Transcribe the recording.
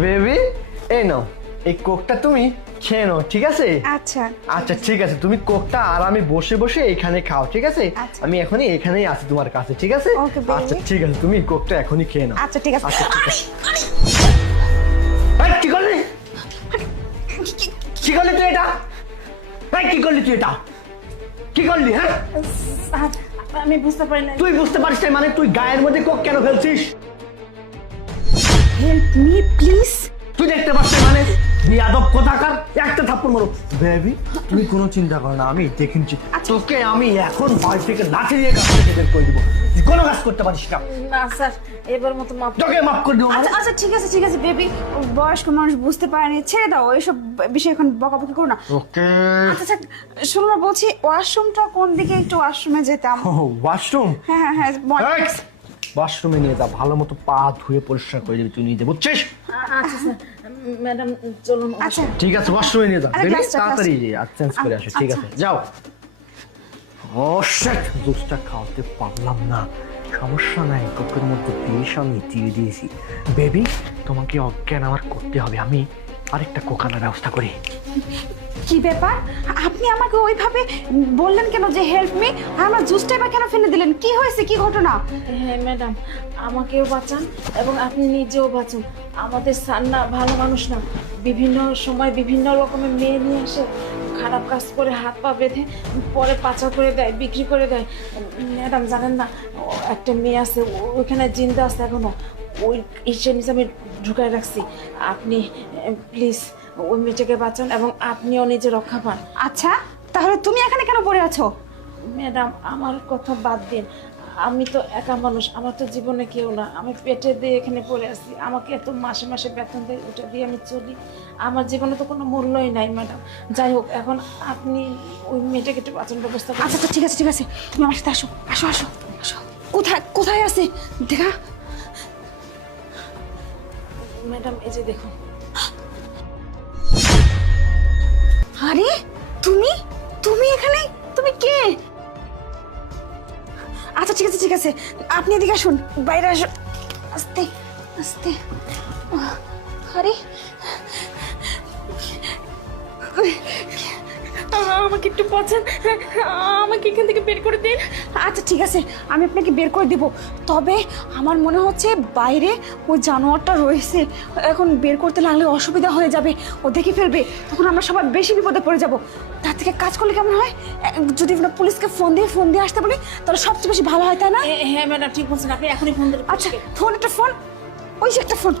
Baby এই নাও, এই কোকটা তুমি খেয়ে নাও, ঠিক আছে? আচ্ছা আচ্ছা ঠিক আছে, তুমি কোকটা আর আমি বসে বসে এখানে খাও, ঠিক আছে? আচ্ছা। আমি এখনই এখানেই আছি তোমার কাছে, ঠিক আছে? Okay, baby. আচ্ছা ঠিক আছে, তুমি কোকটা এখনই খেয়ে নাও। আচ্ছা ঠিক আছে। আচ্ছা ঠিক আছে। এই, কি করলি? কি করলি তুই এটা? এই, কি করলি তুই এটা? কি করলি? হ্যাঁ, স্যার, আমি বুঝতে পারি না। তুই বুঝতে পারিস না মানে? তুই গায়ের মধ্যে কোক কেন ফেলছিস? Help me please. তুই দেখতে পাচ্ছিস মানে? বিয়াদব কোথাকার, একটা থাপ্পড় মারো। বেবি তুমি কোনো চিন্তা করো না, আমি দেখেছি। তোকে আমি এখন বাড়ি থেকে লাঠি দিয়ে কাজ থেকে বের করে দিব। তুই কোনো কাজ করতে পারিস না। না স্যার, এবার মতো মাফ। তোকে মাফ করে দেবো। আচ্ছা আচ্ছা ঠিক আছে বেবি, বয়স্ক মানুষ বুঝতে পারেনি, ছেড়ে দাও এইসব বিষয়, এখন বকাবকি করো না। ওকে। আচ্ছা আচ্ছা শোনো না, বলছি ওয়াশরুমটা কোন দিকে, একটু ওয়াশরুমে যেতাম। ওয়াশরুম? হ্যাঁ হ্যাঁ হ্যাঁ ওয়াশরুমে নিয়ে যা, ভালো মতো পা ধুয়ে পরিষ্কার করে দিবি তুই নিজে, বুঝছিস? আচ্ছা স্যার, ম্যাডাম চলুন। আচ্ছা ঠিক আছে, ওয়াশরুমে নিয়ে যা। আরে, বেবি গ্লাসটা, তাড়াতাড়ি আর চেঞ্জ করে আসে, ঠিক আছে? আচ্ছা। যাও। ও শিট, জুসটা খাওয়াতে পারলাম না। সমস্যা নাই, কোকের মধ্যে বিষ আমি দিয়ে দিয়েছি। বেবি তোমাকে অজ্ঞান আমার করতে হবে, আমি আরেকটা কোক আনার ব্যবস্থা করি। কি ব্যাপার, আপনি আমাকে ওইভাবে বললেন কেন যে হেল্প মি, আর আমার জুসটা এবার কেন ফেলে দিলেন? কি হয়েছে, কি ঘটনা? হ্যাঁ ম্যাডাম, আমাকেও বাঁচান এবং আপনি নিজেও বাঁচুন। আমাদের স্যার না ভালো মানুষ না, বিভিন্ন সময় বিভিন্ন রকমের মেয়ে নিয়ে আসে, খারাপ কাজ করে হাত পা বেঁধে পরে পাচার করে দেয়, বিক্রি করে দেয়। ম্যাডাম জানেন না, একটা মেয়ে আছে ওইখানে জিন্দা আছে এখনো, ওই ইসের নিচে আমি ঢুকায় রাখছি। আপনি প্লিজ ওই মেয়েটাকে বাঁচান এবং আপনিও নিজে রক্ষা পান। আচ্ছা তাহলে তুমি এখানে কেন পড়ে আছো? ম্যাডাম আমার কথা বাদ দিন, আমি তো একা মানুষ, আমার তো জীবনে কেউ না, আমি পেটে দিয়ে এখানে পড়ে আছি, আমাকে এত মাসে মাসে বেতন দেয়, ওটা দিয়ে আমি চলি, আমার জীবনে তো কোনো মূল্যই নাই ম্যাডাম। যাই হোক, এখন আপনি ওই মেয়েটাকে একটু বাঁচানোর ব্যবস্থা করুন। আচ্ছা ঠিক আছে তুমি আমার সাথে আসো আসো আসো আসো। কোথায় কোথায় আছে দেখা? ম্যাডাম এই যে দেখুন। আরে তুমি তুমি এখানে, তুমি কে? আচ্ছা ঠিক আছে আপনি এদিকে আসুন, বাইরে আসুন, আস্তে আস্তে। আরে আমাকে একটু বাঁচান, আমাকে এখান থেকে বের করে দিন। আচ্ছা ঠিক আছে, আমি আপনাকে বের করে দিব, তবে আমার মনে হচ্ছে বাইরে ওই জানোয়ারটা রয়েছে, এখন বের করতে লাগলে অসুবিধা হয়ে যাবে, ও দেখে ফেলবে, তখন আমরা সবাই বেশি বিপদে পড়ে যাব। তার থেকে কাজ করলে কেমন হয়, যদি আমরা পুলিশকে ফোন দিয়ে আসতে বলি তাহলে সবচেয়ে বেশি ভালো হয়, তাই না? হ্যাঁ ম্যাডাম ঠিক বলছেন, আপনি এখনই ফোন দেন। আচ্ছা ফোন, একটা ফোন, ওই যে একটা ফোন।